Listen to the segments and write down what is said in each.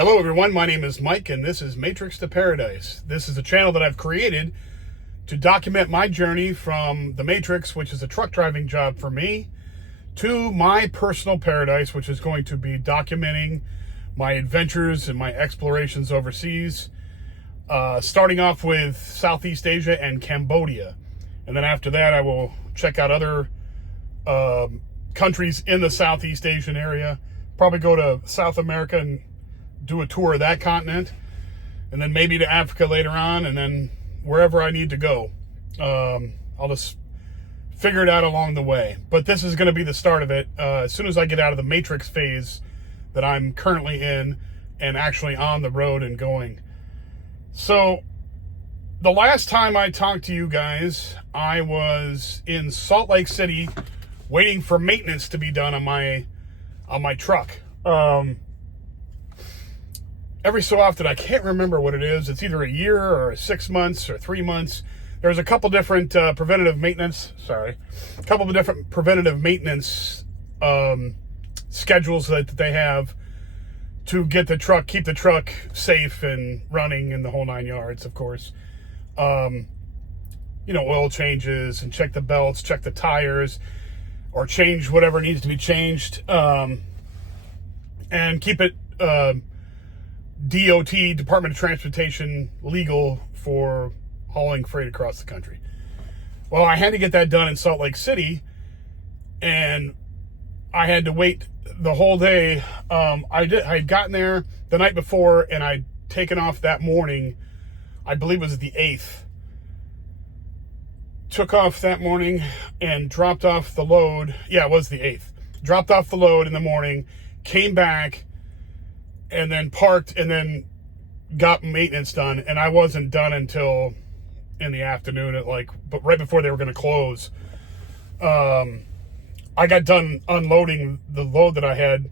Hello everyone, my name is Mike and this is Matrix to Paradise. This is a channel that I've created to document my journey from the Matrix, which is a truck driving job for me, to my personal paradise, which is going to be documenting my adventures and my explorations overseas, starting off with Southeast Asia and Cambodia. And then after that, I will check out other countries in the Southeast Asian area, probably go to South America and do a tour of that continent, and then maybe to Africa later on, and then wherever I need to go. I'll just figure it out along the way. But this is going to be the start of it. As soon as I get out of the Matrix phase that I'm currently in and actually on the road and going. So the last time I talked to you guys, I was in Salt Lake City waiting for maintenance to be done on my truck. Every so often, I can't remember what it is. It's either a year or 6 months or 3 months. There's a couple different preventative maintenance schedules that they have to get the truck, keep the truck safe and running in the whole 9 yards, of course. Oil changes and check the belts, check the tires, or change whatever needs to be changed, and keep it DOT, Department of Transportation, legal for hauling freight across the country. Well, I had to get that done in Salt Lake City, and I had to wait the whole day. I had gotten there the night before, and I'd taken off that morning. I believe it was the 8th. Took off that morning and dropped off the load. Yeah, it was the 8th. Dropped off the load in the morning, came back, and then parked, and then got maintenance done. And I wasn't done until in the afternoon but right before they were going to close. I got done unloading the load that I had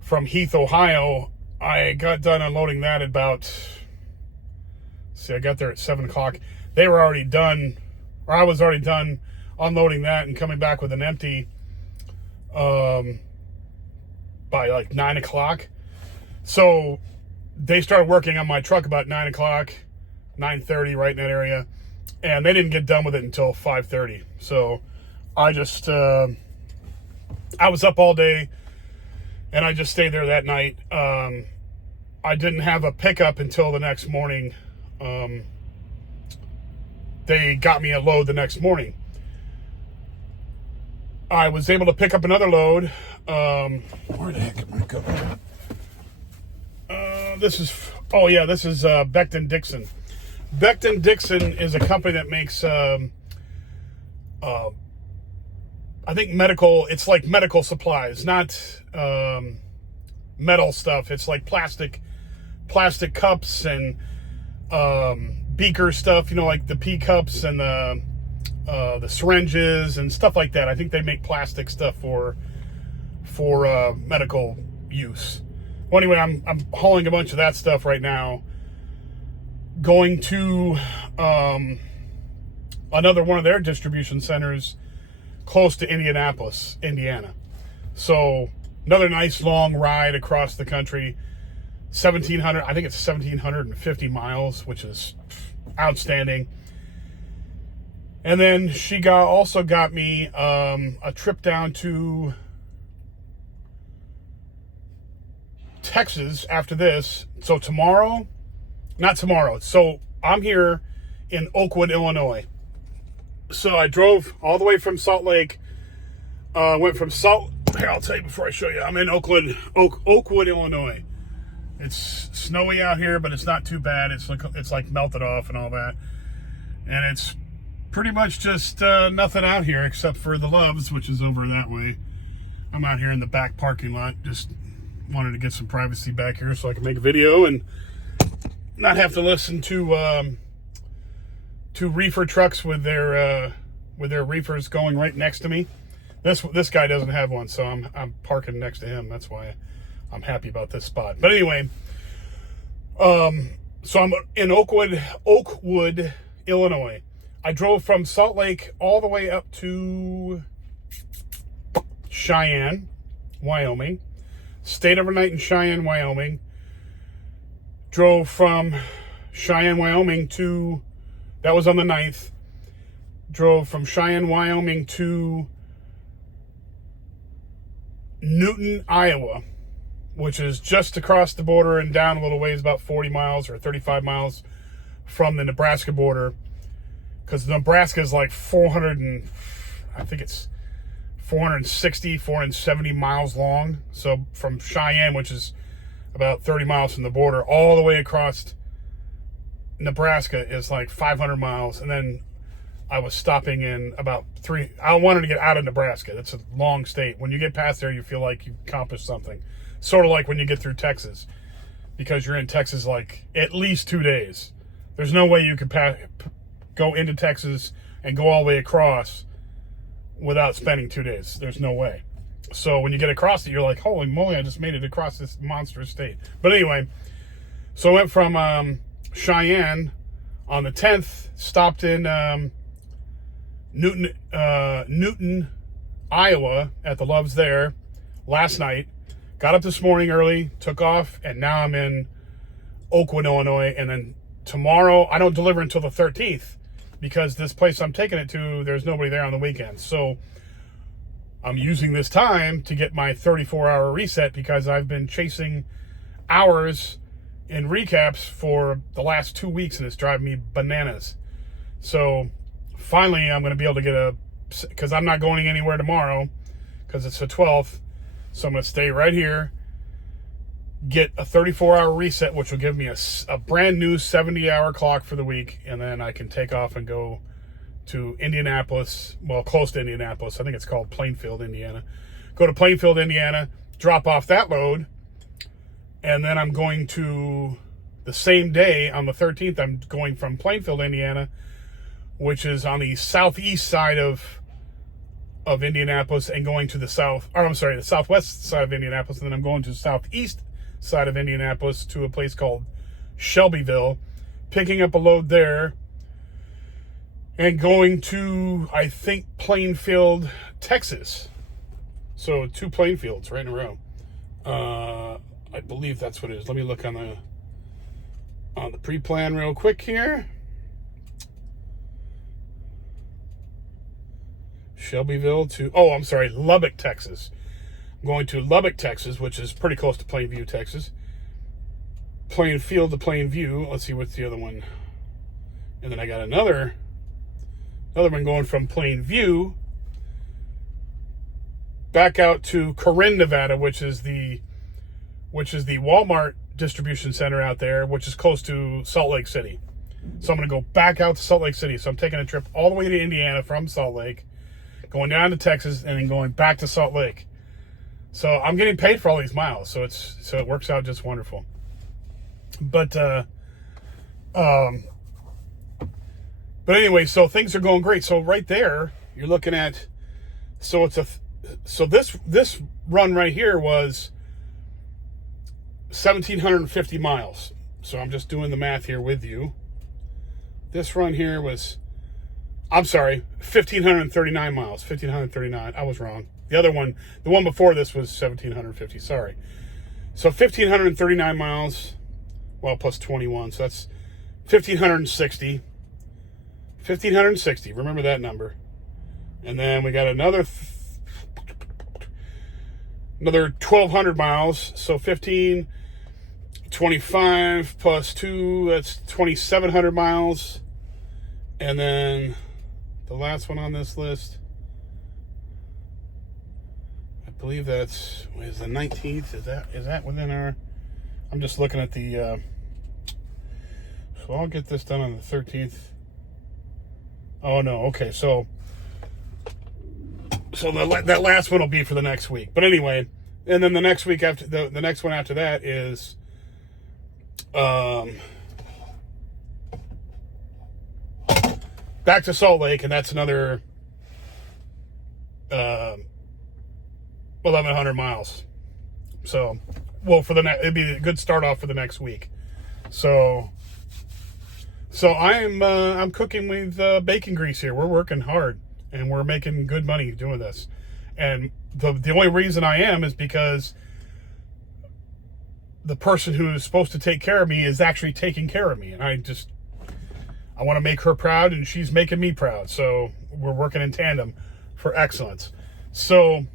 from Heath, Ohio. I got done unloading that at I got there at 7 o'clock. They were already done, or I was already done unloading that and coming back with an empty by 9 o'clock. So they started working on my truck about 9 o'clock, 9:30, right in that area. And they didn't get done with it until 5:30. So I just, I was up all day and I just stayed there that night. I didn't have a pickup until the next morning. They got me a load the nenext morning. I was able to pick up another load. Where the heck am I going? This is Becton Dixon. Becton Dixon is a company that makes, I think it's like medical supplies, not metal stuff. It's like plastic cups and beaker stuff, like the pee cups and the syringes and stuff like that. I think they make plastic stuff for medical use. Well, anyway, I'm hauling a bunch of that stuff right now, going to another one of their distribution centers close to Indianapolis, Indiana. So another nice long ride across the country, 1,700, I think it's 1,750 miles, which is outstanding. And then she also got me a trip down to Texas after this. So so I'm here in Oakwood, Illinois. So I drove all the way from Salt Lake, here, I'll tell you before I show you. I'm in Oakwood, Illinois. It's snowy out here, but it's not too bad. It's like melted off and all that. And it's pretty much just nothing out here except for the Loves, which is over that way. I'm out here in the back parking lot, just wanted to get some privacy back here so I can make a video and not have to listen to reefer trucks with their reefers going right next to me. This guy doesn't have one, so I'm parking next to him. That's why I'm happy about this spot. But anyway, so I'm in Oakwood, Illinois. I drove from Salt Lake all the way up to Cheyenne, Wyoming. Stayed overnight in Cheyenne, Wyoming. Drove from Cheyenne, Wyoming to, that was on the 9th. Drove from Cheyenne, Wyoming to Newton, Iowa, which is just across the border and down a little ways, about 40 miles or 35 miles from the Nebraska border. Because Nebraska is like 460, 470 miles long. So from Cheyenne, which is about 30 miles from the border, all the way across Nebraska is like 500 miles. And then I was stopping in about I wanted to get out of Nebraska. That's a long state. When you get past there, you feel like you've accomplished something. Sort of like when you get through Texas, because you're in Texas like at least 2 days. There's no way you could go into Texas and go all the way across without spending 2 days. There's no way. So when you get across it, you're like, holy moly, I just made it across this monstrous state. But anyway, so I went from Cheyenne on the 10th, stopped in Newton, Iowa at the Loves there last night. Got up this morning early, took off, and now I'm in Oakwood, Illinois. And then tomorrow, I don't deliver until the 13th because this place I'm taking it to, there's nobody there on the weekends. So I'm using this time to get my 34-hour reset because I've been chasing hours in recaps for the last 2 weeks, and it's driving me bananas. So finally, I'm going to be able to get because I'm not going anywhere tomorrow because it's the 12th. So I'm going to stay right here, get a 34-hour reset, which will give me a brand new 70-hour clock for the week, and then I can take off and go to Indianapolis, well, close to Indianapolis. I think it's called Plainfield, Indiana. Go to Plainfield, Indiana, drop off that load, and then I'm going to, the same day, on the 13th, I'm going from Plainfield, Indiana, which is on the southeast side of Indianapolis, and going to the the southwest side of Indianapolis, and then I'm going to the southeast side of Indianapolis to a place called Shelbyville, picking up a load there, and going to, I think, Plainfield, Texas. So 2 Plainfields right in a row. I believe that's what it is. Let me look on the pre-plan real quick here. Shelbyville to, Lubbock, Texas. I'm going to Lubbock, Texas, which is pretty close to Plainview, Texas. Plainfield to Plainview. Let's see what's the other one. And then I got another one going from Plainview back out to Corinne, Nevada, which is the Walmart distribution center out there, which is close to Salt Lake City. So I'm going to go back out to Salt Lake City. So I'm taking a trip all the way to Indiana from Salt Lake, going down to Texas, and then going back to Salt Lake. So I'm getting paid for all these miles. So it works out just wonderful. But anyway, so things are going great. So right there, you're looking at, this run right here was 1,750 miles. So I'm just doing the math here with you. This run here was, 1,539 miles. 1,539. I was wrong. The other one, the one before this was 1,750. Sorry. So 1,539 miles, well, plus 21. So that's 1,560. 1,560. Remember that number. And then we got another 1,200 miles. So 1,525 plus 2, that's 2,700 miles. And then the last one on this list, I believe is the 19th. Is that within our, I'm just looking at the, so I'll get this done on the 13th. Oh no, okay, so that last one will be for the next week. But anyway, and then the next week after, the next one after that is, back to Salt Lake, and that's another 1,100 miles. So, well, it'd be a good start off for the next week. So I'm cooking with bacon grease here. We're working hard, and we're making good money doing this. And the only reason I am is because the person who's supposed to take care of me is actually taking care of me. And I want to make her proud, and she's making me proud. So we're working in tandem for excellence. So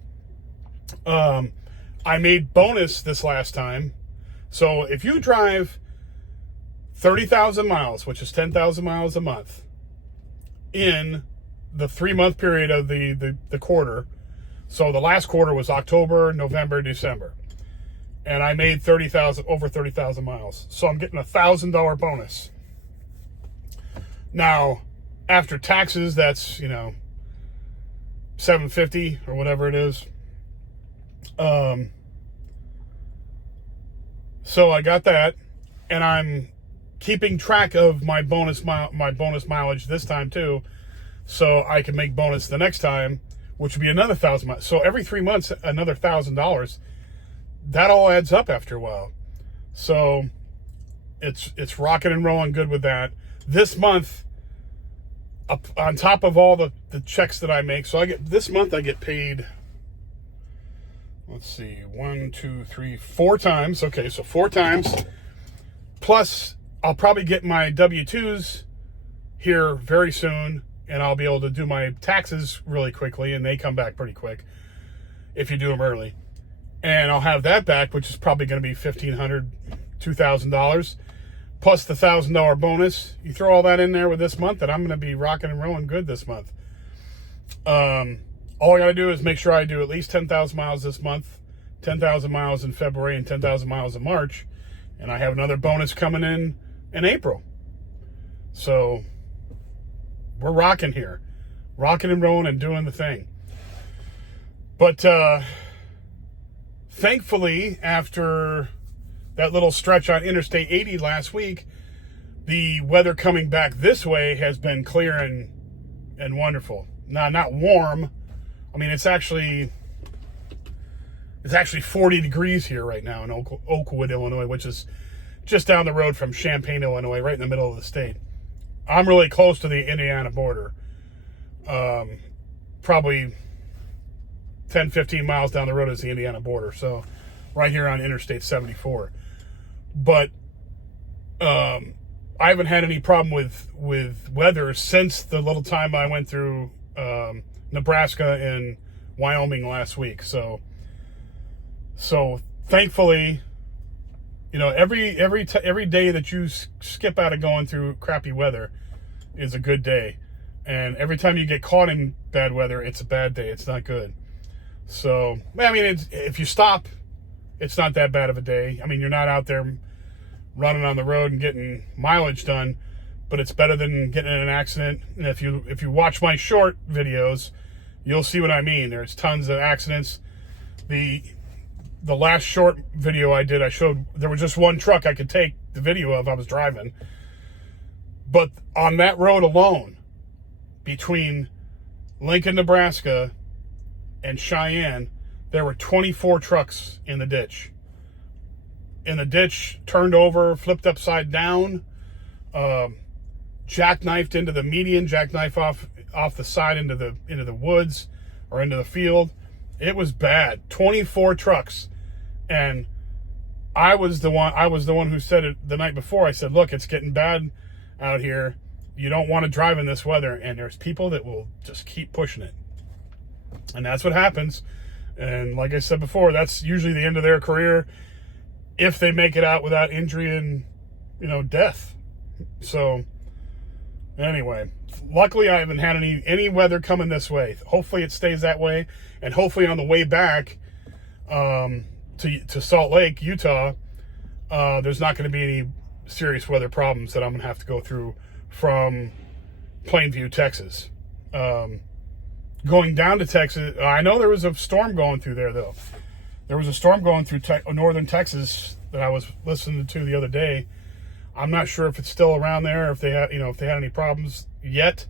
I made bonus this last time. So if you drive 30,000 miles, which is 10,000 miles a month, in the 3-month period of the quarter, so the last quarter was October, November, December, and I made over 30,000 miles. So I'm getting $1,000 bonus. Now, after taxes, that's, $750 or whatever it is. So I got that, and I'm keeping track of my bonus mileage this time too, so I can make bonus the next time, which would be another 1,000 miles. So every 3 months, another $1,000. That all adds up after a while. So it's rocking and rolling good with that. This month, up on top of all the checks that I make, so this month I get paid, let's see, 4 times. Okay, so 4 times. Plus, I'll probably get my W-2s here very soon, and I'll be able to do my taxes really quickly, and they come back pretty quick if you do them early. And I'll have that back, which is probably going to be $1,500, $2,000, plus the $1,000 bonus. You throw all that in there with this month, and I'm going to be rocking and rolling good this month. All I got to do is make sure I do at least 10,000 miles this month, 10,000 miles in February, and 10,000 miles in March. And I have another bonus coming in April. So we're rocking here. Rocking and rolling and doing the thing. But thankfully, after that little stretch on Interstate 80 last week, the weather coming back this way has been clear and wonderful. Not warm. I mean, it's actually 40 degrees here right now in Oakwood, Illinois, which is just down the road from Champaign, Illinois, right in the middle of the state. I'm really close to the Indiana border. Probably 10, 15 miles down the road is the Indiana border. So right here on Interstate 74. But I haven't had any problem with weather since the little time I went through Nebraska and Wyoming last week. So thankfully, every day that you skip out of going through crappy weather is a good day. And every time you get caught in bad weather, it's a bad day. It's not good. So, I mean, if you stop, it's not that bad of a day. I mean, you're not out there running on the road and getting mileage done, but it's better than getting in an accident. And if you watch my short videos, you'll see what I mean. There's tons of accidents. The last short video I did, I showed there was just one truck I could take the video of. I was driving. But on that road alone, between Lincoln, Nebraska, and Cheyenne, there were 24 trucks in the ditch. Turned over, flipped upside down, jackknifed into the median, jackknife off the side into the woods or into the field. It was bad. 24 trucks. And I was the one who said it the night before. I said, look, it's getting bad out here. You don't want to drive in this weather. And there's people that will just keep pushing it. And that's what happens. And like I said before, that's usually the end of their career if they make it out without injury and, death. So anyway, luckily I haven't had any weather coming this way. Hopefully it stays that way. And hopefully on the way back to Salt Lake, Utah, there's not going to be any serious weather problems that I'm going to have to go through from Plainview, Texas. Going down to Texas, I know there was a storm going through there, though. There was a storm going through northern Texas that I was listening to the other day. I'm not sure if it's still around there, if they had any problems yet,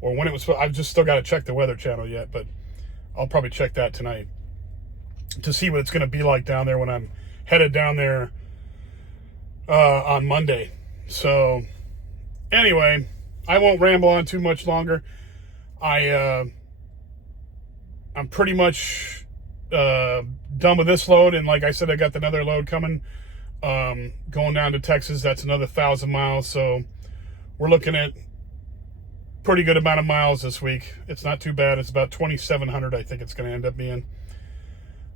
or when it was. I've just still got to check the Weather Channel yet, but I'll probably check that tonight to see what it's going to be like down there when I'm headed down there on Monday. So anyway, I won't ramble on too much longer. I'm pretty much done with this load, and like I said, I got another load coming Going down to Texas, that's another 1,000 miles. So we're looking at pretty good amount of miles this week. It's not too bad. It's about 2,700, I think it's going to end up being.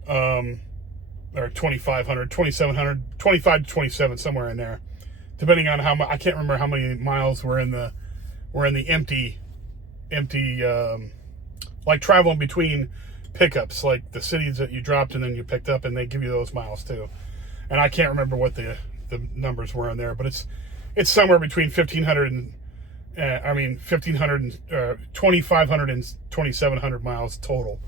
Or 2,500, 2,700, 25 to 27, somewhere in there, depending on how much. I can't remember how many miles were in the empty, like traveling between pickups, like the cities that you dropped and then you picked up, and they give you those miles too. And I can't remember what the numbers were in there, but it's somewhere between 1,500 and 1,500 and 2,500 and 2,700 miles total.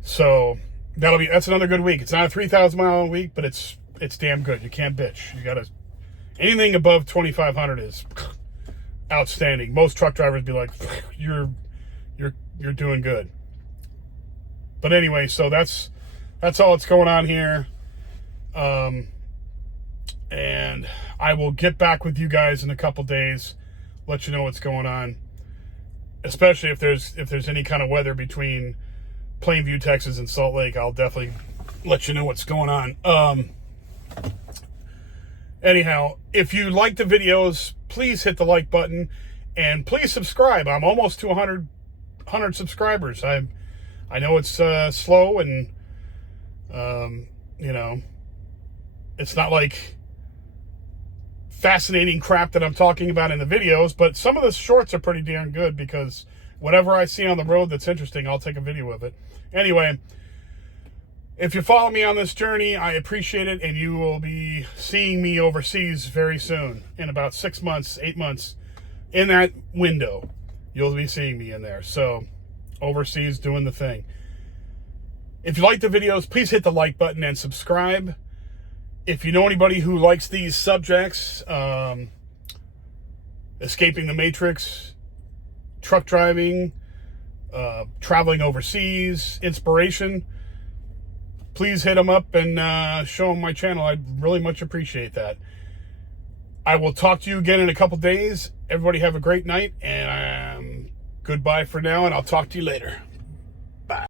So that's another good week. It's not a 3,000 mile a week, but it's damn good. You can't bitch. You gotta, anything above 2,500 is outstanding. Most truck drivers be like, you're doing good. But anyway, so that's all that's going on here. And I will get back with you guys in a couple days, let you know what's going on, especially if there's any kind of weather between Plainview, Texas and Salt Lake. I'll definitely let you know what's going on. Anyhow, if you like the videos, please hit the like button and please subscribe. I'm almost to 100 subscribers. I know it's slow, and it's not like fascinating crap that I'm talking about in the videos, but some of the shorts are pretty damn good, because whatever I see on the road that's interesting, I'll take a video of it. Anyway, if you follow me on this journey, I appreciate it, and you will be seeing me overseas very soon. In about 6 months, 8 months, in that window, you'll be seeing me in there. So, overseas doing the thing. If you like the videos, please hit the like button and subscribe. If you know anybody who likes these subjects, escaping the matrix, truck driving, traveling overseas, inspiration, please hit them up and show them my channel. I'd really much appreciate that. I will talk to you again in a couple days. Everybody have a great night, and goodbye for now, and I'll talk to you later.